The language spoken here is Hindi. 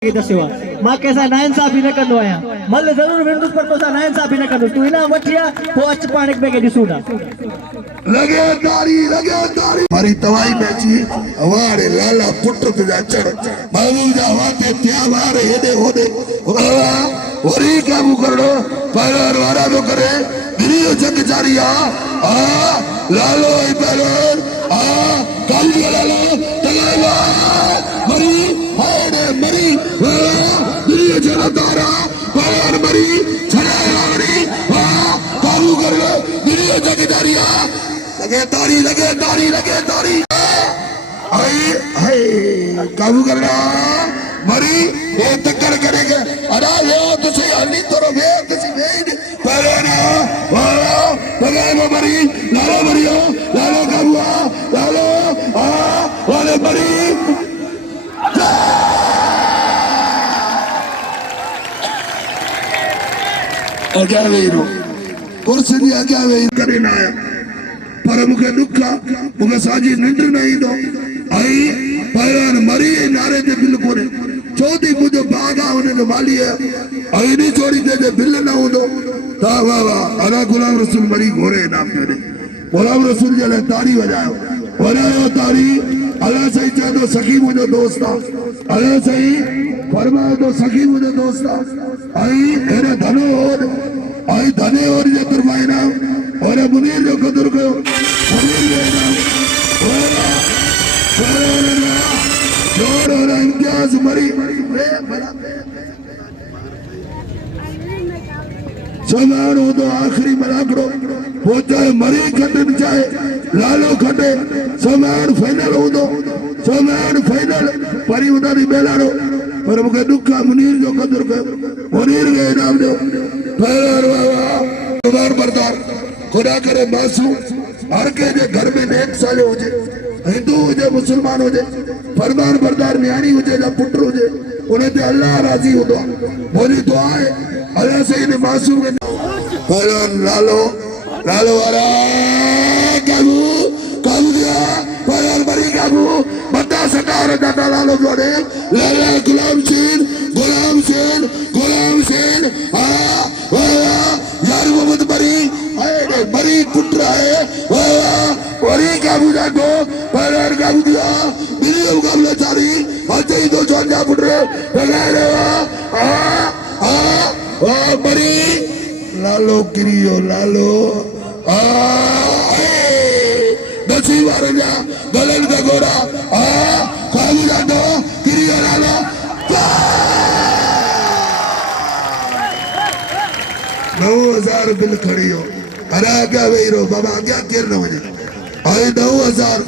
दसियो मां कैसा नाइंसाफ़ी न कंदो आहियां मल ज़रूर विंदुसि पर तोसां नाइंसाफ़ी न कंदुसि तूं इनाम वठी आ पोइ अच पाण ॿिए खे ॾिसूं था लगे तारी मारी तवाई में अची वारे लाला पुट तुझा चढ़ महबूब जा वाते त्या वारे हेडे होडे वरी काबू करणो पहलवान वारा तो करे गिरियो जग जारिया लालो ई पहलवान काली लालो तगेवा मरी हेडे मरी गिरियो जग तारा पहलवान मरी छड़ा रावणी काबू कर लो गिरियो जग जारिया लगे तारी आई काबू करना मरी ये तक्कर करेंगे अरे ये तो सही हल्ली तो वे तो सही वे पहले ना वाला बगैर में मरी लालो काबू लालो वाले मरी क्या वेरो कुर्सी नहीं क्या वे करे ना पर मुखे दुखा मुखे साजी निंड नहीं दो आई पहलवान मरी नारे ते बिल कोने चौथी मुझे बागा होने ने वाली है आई नहीं चोरी दे बिल ना हो दो ता वाह अला गुलाम रसूल मरी घोड़े नाम पे गुलाम रसूल जले ताड़ी बजायो बजायो ताड़ी अला सही चाहे तो सखी मुझे दोस्त अला सही फरमाए तो सखी मुझे दोस्त आई एरे धनो आई धने और ये तुरमाई नाम और मुनीर जो कदर को मुनीर ये नाम जोड़ और इम्तियाज मरी समान हो तो आखिरी मलाकड़ो वो चाहे मरी खटन चाहे लालो खटे समान फाइनल हो तो समान फाइनल परी उदारी बेलारो पर मुझे दुखा मुनीर जो कदर को मुनीर के नाम दो पहलवान बरदार खुदा करे मासूम हर के घर में नेक साले हो हिंदू हो मुसलमान हो फरमान बरदार न्याणी हो या पुत्र हो उन्हें ते अल्लाह राजी हो बोली दुआ है अल्लाह से इन मासूम के पहलवान लालो वाला काबू दिया पहलवान मरी काबू बड़ा सटार दादा लालो जोड़े लाला गुलाम सेन यार मोहम्मद मरी पुत्र है वरी काबू जाको पहलवान काबू दिया बिल्ली मुकाबला चारी हल्ते ही दो चौंजा पुत्र बगैर मरी लालो गिरियो लालो दसी बार जा गलन का गोरा काबू जाको गिरियो लालो 9000 बिल खड़ी हो अरे क्या वेरो बाबा क्या गिर रहे हो 9000